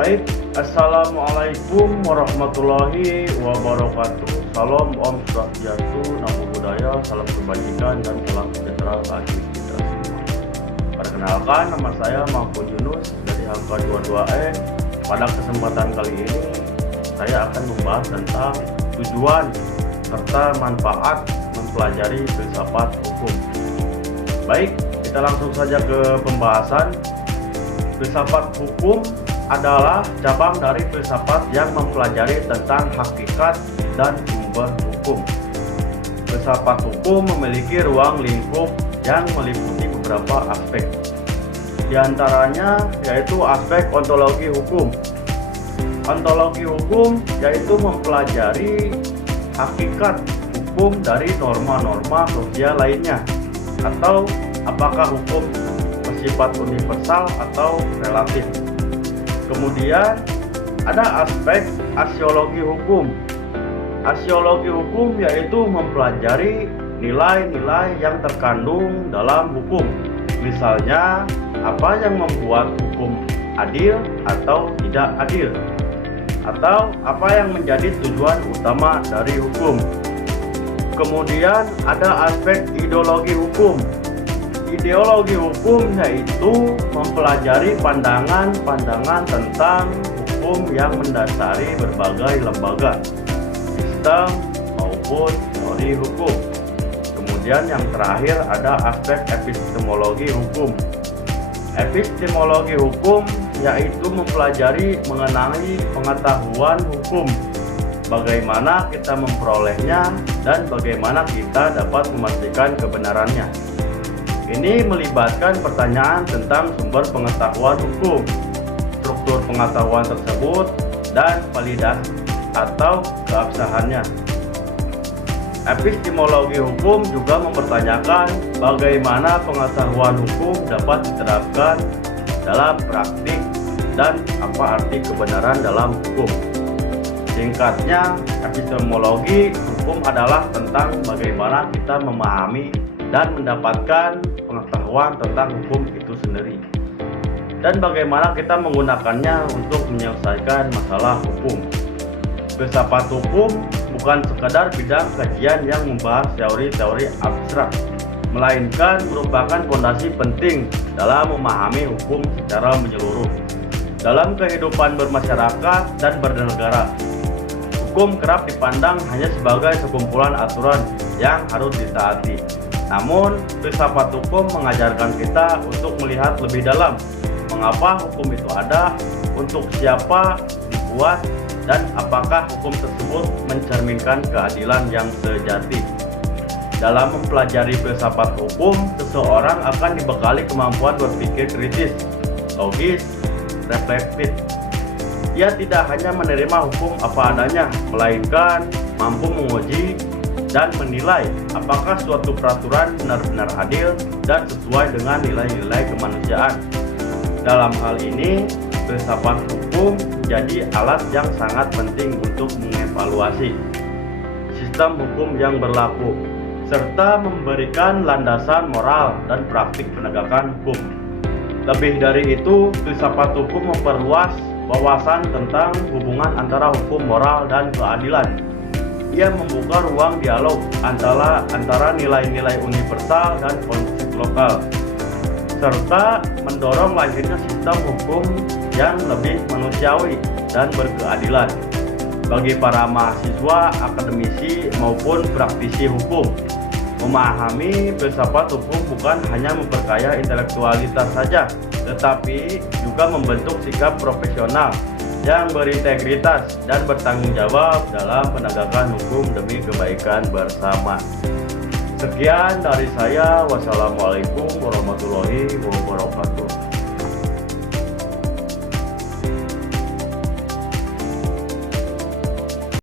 Baik, Assalamualaikum warahmatullahi wabarakatuh. Salam Om Swastiastu, Namo Buddhaya, salam kebajikan dan salam sejahtera bagi kita semua. Perkenalkan, nama saya Mahfud Yunus dari HK22E. Pada kesempatan kali ini saya akan membahas tentang tujuan serta manfaat mempelajari filsafat hukum. Baik, kita langsung saja ke pembahasan. Filsafat hukum adalah cabang dari filsafat yang mempelajari tentang hakikat dan sumber hukum. Filsafat hukum memiliki ruang lingkup yang meliputi beberapa aspek. Di antaranya yaitu aspek ontologi hukum. Ontologi hukum yaitu mempelajari hakikat hukum dari norma-norma sosial lainnya, atau apakah hukum bersifat universal atau relatif. Kemudian ada aspek aksiologi hukum. Aksiologi hukum yaitu mempelajari nilai-nilai yang terkandung dalam hukum. Misalnya, apa yang membuat hukum adil atau tidak adil, atau apa yang menjadi tujuan utama dari hukum. Kemudian ada aspek ideologi hukum. Ideologi hukum yaitu mempelajari pandangan-pandangan tentang hukum yang mendasari berbagai lembaga, sistem maupun teori hukum. Kemudian yang terakhir ada aspek epistemologi hukum. Epistemologi hukum yaitu mempelajari mengenai pengetahuan hukum, bagaimana kita memperolehnya dan bagaimana kita dapat memastikan kebenarannya. Ini melibatkan pertanyaan tentang sumber pengetahuan hukum, struktur pengetahuan tersebut, dan validasi atau keabsahannya. Epistemologi hukum juga mempertanyakan bagaimana pengetahuan hukum dapat diterapkan dalam praktik dan apa arti kebenaran dalam hukum. Singkatnya, epistemologi hukum adalah tentang bagaimana kita memahami dan mendapatkan pengetahuan tentang hukum itu sendiri, dan bagaimana kita menggunakannya untuk menyelesaikan masalah hukum. Filsafat hukum bukan sekadar bidang kajian yang membahas teori-teori abstrak, melainkan merupakan fondasi penting dalam memahami hukum secara menyeluruh dalam kehidupan bermasyarakat dan bernegara. Hukum kerap dipandang hanya sebagai sekumpulan aturan yang harus ditaati. Namun, filsafat hukum mengajarkan kita untuk melihat lebih dalam mengapa hukum itu ada, untuk siapa dibuat, dan apakah hukum tersebut mencerminkan keadilan yang sejati. Dalam mempelajari filsafat hukum, seseorang akan dibekali kemampuan berpikir kritis, logis, reflektif. Ia tidak hanya menerima hukum apa adanya, melainkan mampu menguji dan menilai apakah suatu peraturan benar-benar adil dan sesuai dengan nilai-nilai kemanusiaan. Dalam hal ini, filsafat hukum menjadi alat yang sangat penting untuk mengevaluasi sistem hukum yang berlaku, serta memberikan landasan moral dan praktik penegakan hukum. Lebih dari itu, filsafat hukum memperluas wawasan tentang hubungan antara hukum moral dan keadilan. Ia membuka ruang dialog antara nilai-nilai universal dan konflik lokal, serta mendorong lahirnya sistem hukum yang lebih manusiawi dan berkeadilan. Bagi para mahasiswa, akademisi, maupun praktisi hukum, memahami filsafat hukum bukan hanya memperkaya intelektualitas saja, tetapi juga membentuk sikap profesional yang berintegritas dan bertanggung jawab dalam penegakan hukum demi kebaikan bersama. Sekian dari saya. Wassalamualaikum warahmatullahi wabarakatuh.